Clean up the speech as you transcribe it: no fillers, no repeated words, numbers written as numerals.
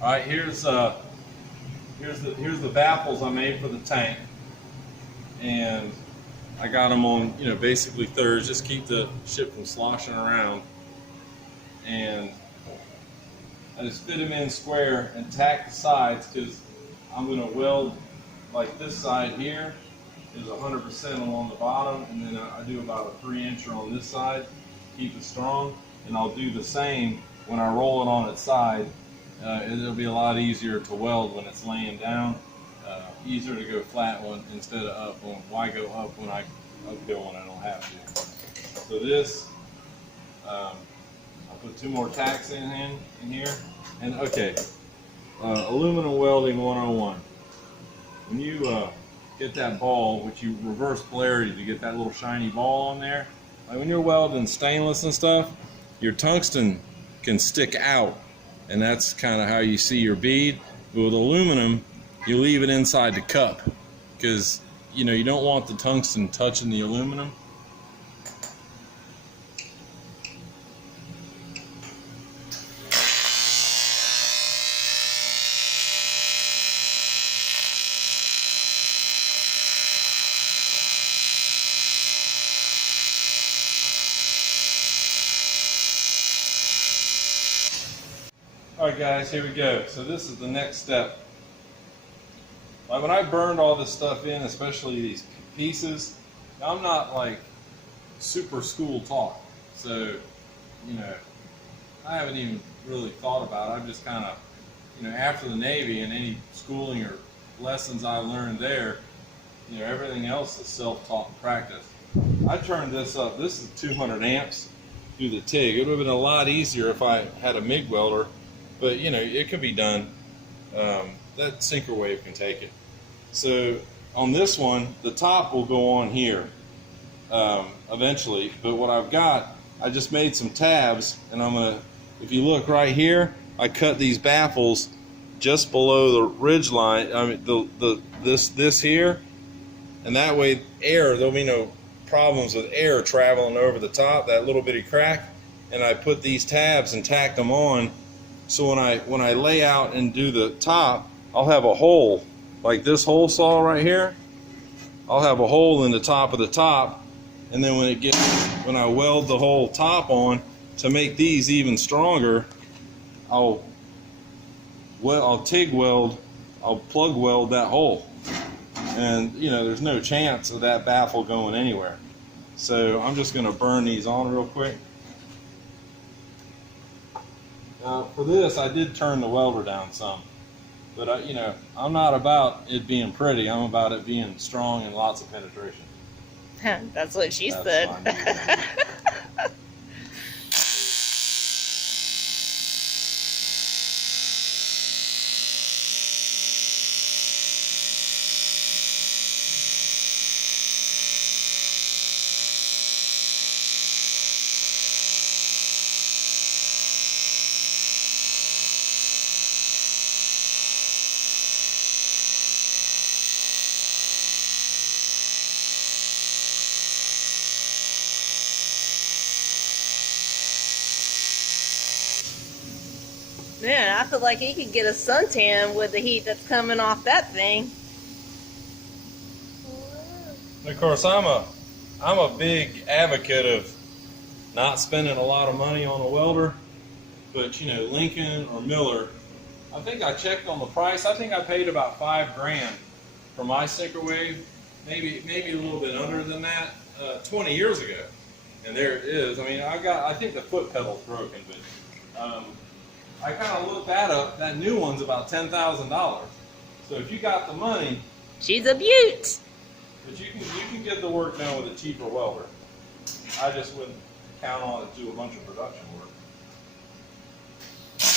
All right, here's the baffles I made for the tank, and I got them on, basically thirds, just keep the ship from sloshing around. And I just fit them in square and tack the sides because I'm going to weld like this side here is 100% along the bottom, and then I do about a 3-incher on this side, keep it strong, and I'll do the same when I roll it on its side. It'll be a lot easier to weld when it's laying down. Easier to go flat one instead of up one. Why go up when I uphill when I don't have to? So this, I'll put 2 more tacks in here. And okay, aluminum welding 101. When you get that ball, which you reverse polarity to get that little shiny ball on there, like when you're welding stainless and stuff, your tungsten can stick out, and that's kind of how you see your bead. But with aluminum, you leave it inside the cup because you don't want the tungsten touching the aluminum. Alright guys, here we go. So this is the next step. Like when I burned all this stuff in, especially these pieces, I'm not like super school taught. So, I haven't even really thought about it. I've just kind of, after the Navy and any schooling or lessons I learned there, everything else is self-taught practice. I turned this up. This is 200 amps through the TIG. It would have been a lot easier if I had a MIG welder. But it can be done. That sinker wave can take it. So on this one, the top will go on here eventually. But what I've got, I just made some tabs, and I'm gonna. If you look right here, I cut these baffles just below the ridge line. I mean this here, and that way there'll be no problems with air traveling over the top, that little bitty crack. And I put these tabs and tacked them on. So when I lay out and do the top, I'll have a hole, like this hole saw right here. I'll have a hole in the top of the top, and then when I weld the whole top on to make these even stronger, I'll TIG weld, I'll plug weld that hole, and there's no chance of that baffle going anywhere. So I'm just going to burn these on real quick. For this, I did turn the welder down some, but I'm not about it being pretty. I'm about it being strong and lots of penetration. That's what she said. Man, I feel like he could get a suntan with the heat that's coming off that thing. Of course, I'm a big advocate of not spending a lot of money on a welder, but Lincoln or Miller, I think I checked on the price. I think I paid about $5 grand for my sinker wave, maybe a little bit under than that, 20 years ago. And there it is. I mean, I think the foot pedal's broken, but I kind of looked that up. That new one's about $10,000. So if you got the money, she's a beaut. but you can get the work done with a cheaper welder. I just wouldn't count on it to do a bunch of production work.